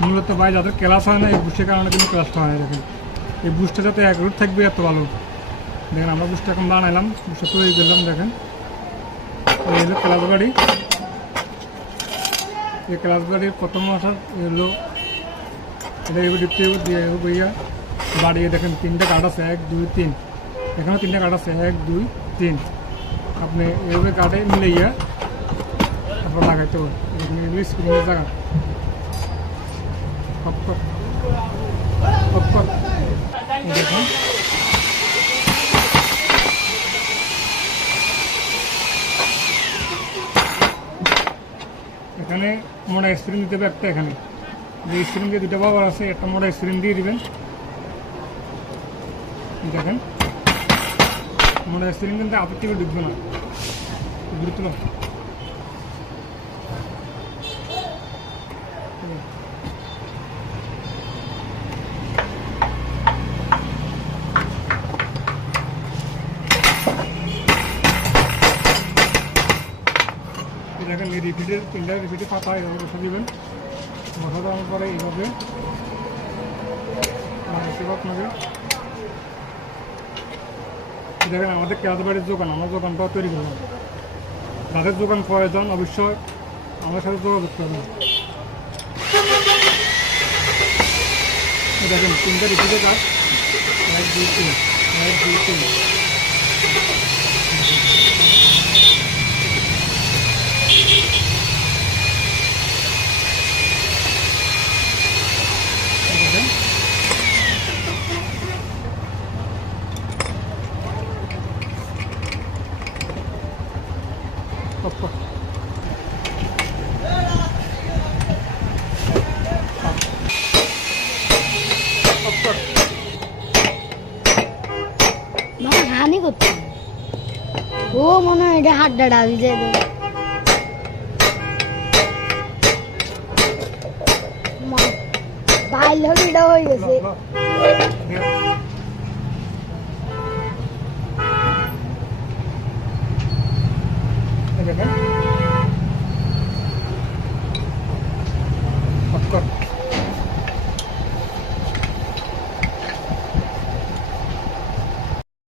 মূলত ভাই যাদের ক্লাস হয় না এই বুস্টের কারণে কিন্তু ক্লাসটা হয়। দেখেন এই বুস্টটা যাতে এক রুট থাকবে এত ভালো। দেখেন আমরা বুস্টটা এখন বানাইলাম, বুস্টটা তৈরি করলাম। দেখেন এই হলো ক্লাস গাড়ি। এই ক্লাস গাড়ির প্রথম আসার হলো এটা ডিপটি দিয়ে বইয়া বাড়িয়ে দেখেন 3টে কাঠ আছে, 1 2 3। এখানেও 3টে কাঠ আছে, 1 2 3। আপনি এইভাবে কাঠে মিলাইয়া তারপর লাগাইতে হবে। এগুলো স্প্রিংয়ের জায়গা দেখুন এখানে মোটা স্প্রিং দিতে হবে একটা। এখানে যে স্প্রিং দিয়ে 2টা বাবার আছে, একটা মোটা স্প্রিং দিয়ে দিবেন। দেখেন মোটা স্প্রিং কিন্তু আপের থেকে ঢুকবে না, গুরুত্ব। দেখেন এই রিপিটের 3টা রিপিটে পাতা এভাবে বসে দেবেন। বসা দেওয়ার পরে এইভাবে আপনাকে দেখেন আমাদের ক্লাস বাড়ির দোকান, আমার দোকানটাও তৈরি করলাম। যাদের দোকান প্রয়োজন অবশ্যই আমার সাথে যোগাযোগ করবেন। দেখেন 3টা রিপিটে কাজ, 1 2 3 1 2 3। হানি করছে ও মনে হয় এটা হাড্ডা ডাবি যায় বাইল হবিটা হয়ে গেছে। দেখেন